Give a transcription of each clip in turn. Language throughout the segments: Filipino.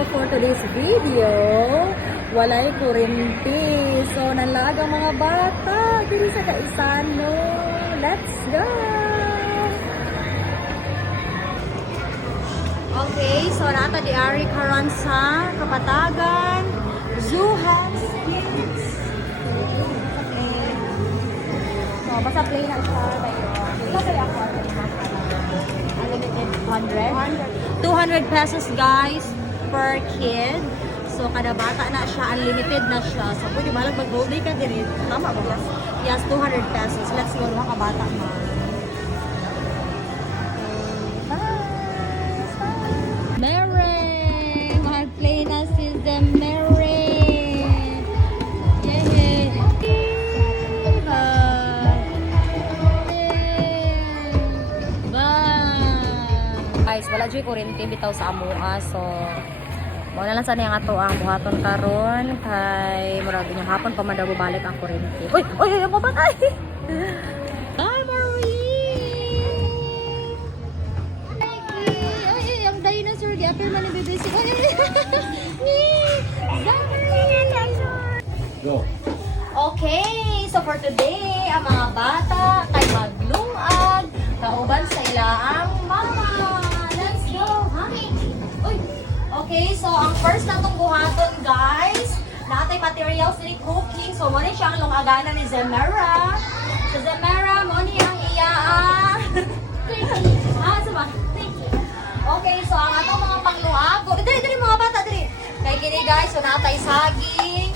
So for today's video, walay kuryente. So nalagang mga bata diri sa Kaisano. Let's go! Okay, so nata di ari karon sa Kapatagan Zoo has kids. Okay. So basta play na siya tayo. Ito kaya ako unlimited 100 200 pesos guys per kid. So kada bata na siya, unlimited na siya. So pwede malang mag-birthday ka din. Tama ba? Yes, 200 pesos. Let's go mga kabata mo. Mary! Mag-play na si The Mary! Yay! Bye! Guys, wala dyan kuryente bitaw sa amuha. So, muna lang sana yung ato ang buhaton karon kay murag yung hapon pa man daw balik ang kuryente. Uy! Uy! Uy! Mapatay! Hi, Marie! Ay! Ang dinosaur! Gapir man ni BBC. Ay! Go. Okay! So for today, ang mga bata kay maglungag kauban sa ilaang mama. Let's go! Honey! Uy! Okay, so ang first na itong buhaton guys, natay materials ni cooking. So muna siya ang lungagana ni Zemera. So Zemera, muna ang iya sama. Okay, so ang atong mga panglungago. Dali mga bata, dali. Kay gini guys, so natay saging.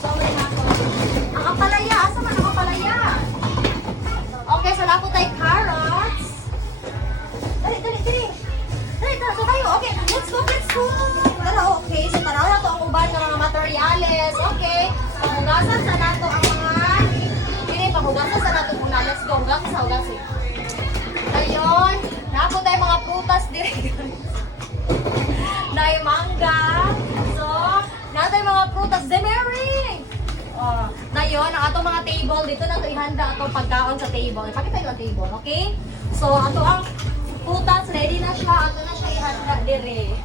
So may nako. Ang apalaya, asa man ang apalaya? Okay, so napo tay carrots. Dali. So tayo, okay, let's go. Tara, okay, so tanaw na to ang uban ng mga materials, okay. Panghugasan sa nato ang mga, panghugasan sa nato muna, let's go, hugasin. Ayun, napo tayo mga prutas diri. Na yung mangga, so, nato yung mga prutas, Zemeri! Na yun, ang atong mga table, dito na to ihanda atong pagkaon sa table. Ipakita yung table, okay? So, ato ang prutas, ready na siya, ato na siya ihanda diri.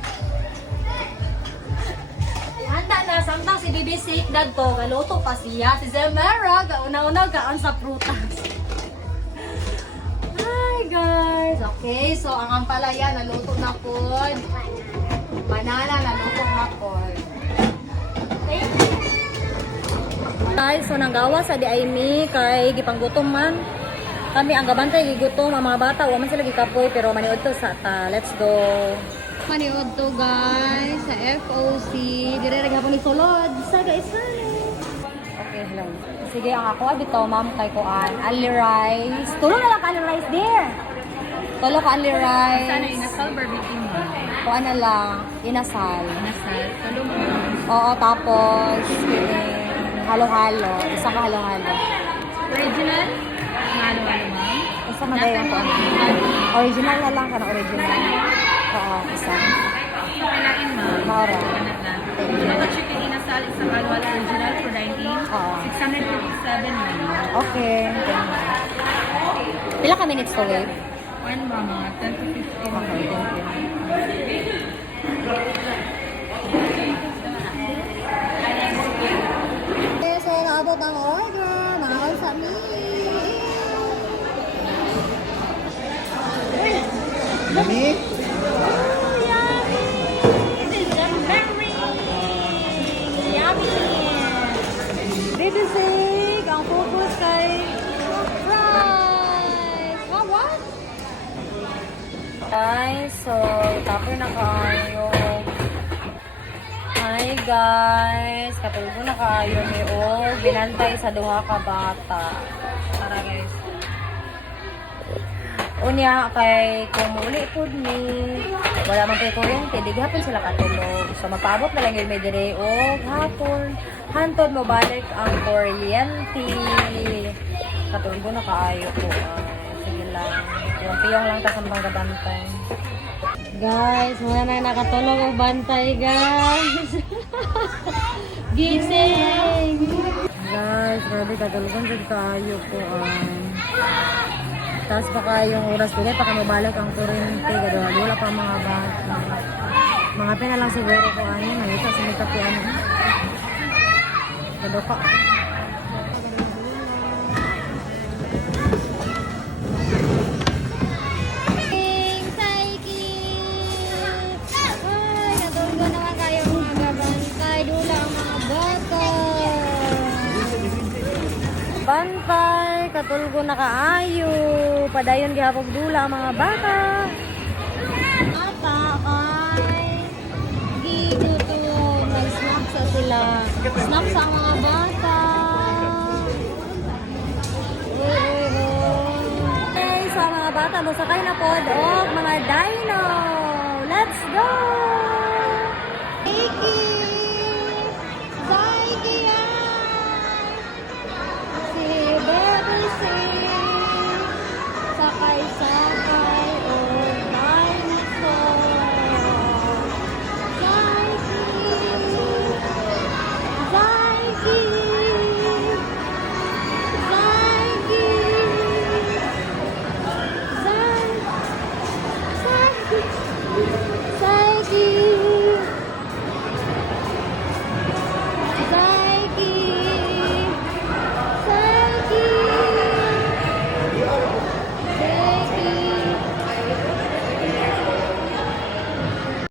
Handa na, samtang si Bibi Sick dagto, galuto pa siya. Si Zemera, gauna-una kaon sa prutas. Hi guys! Okay, so ang ampalaya, naluto na po. Banana, naluto na po. Thank you! Guys, so nanggawa sa DIME kay gipanggutom man. Kami ang gabantay gigutom ang mga bata, wa man sila gikapoy pero maniud to sa ta. Let's go. Maniud to guys sa FOC. Dire ra gyapon ni sulod sa guys. Okay, hello. Sige, ang ako bitaw ma'am kay kuan. Ali rice. Tulo na lang ka ali rice there. Tulo ka ali rice. Sana inasal barbecue mo. Kuan na lang, inasal. Inasal. Tulo mo. Oo, tapos halo-halo. Isa ka halo-halo. Original? Halo-halo ma'am. Isa man dayon ko. Original na lang ka na original. Oo, isa. Kailain ma'am. Maura. Ganat lang. Ito chicken inasal, isang halo-halo original for dining. Oo. 657 ma'am. Okay. Pila ka minutes to wait? One mama, 10 to 15. Okay, thank you. Okay, so naabot ang order. Mahal sa me. Mami? Baby Sig, ang focus kay fries. What? Guys, so tapos na kayo. Hi guys, katulog na kayo ni Og. Binantay sa duha ka bata. Tara guys. Unya kay kung muli po ni wala man kay kuryente, di gihapon sila katulog. So magpaabot na lang yung may dire og hapon. Hantod mo balik ang kuryente. Katulog na kaayo po. Sige lang. Yung piyong lang ta sa mga gabantay. Guys, muna na nakatulog ang bantay guys. Gising! Guys, grabe katulugan dyan kayo po. Tapos pa kayong oras tuloy, pa mabalik ang kurente. Wala pa mga bata. Mga pina lang siguro ko ano, nangita sa may kapian. Kadoka. Ay, natulgo naman kayo mga gabantay. Dula ang mga bata. Bantay, katulgo na kaayo. Padayon gihapog dula ang mga bata. Bata ay gigutom. Nag-snack sa sila. Snack sa mga bata. Okay, so ang mga bata, musakay na po. Mga dino. Let's go!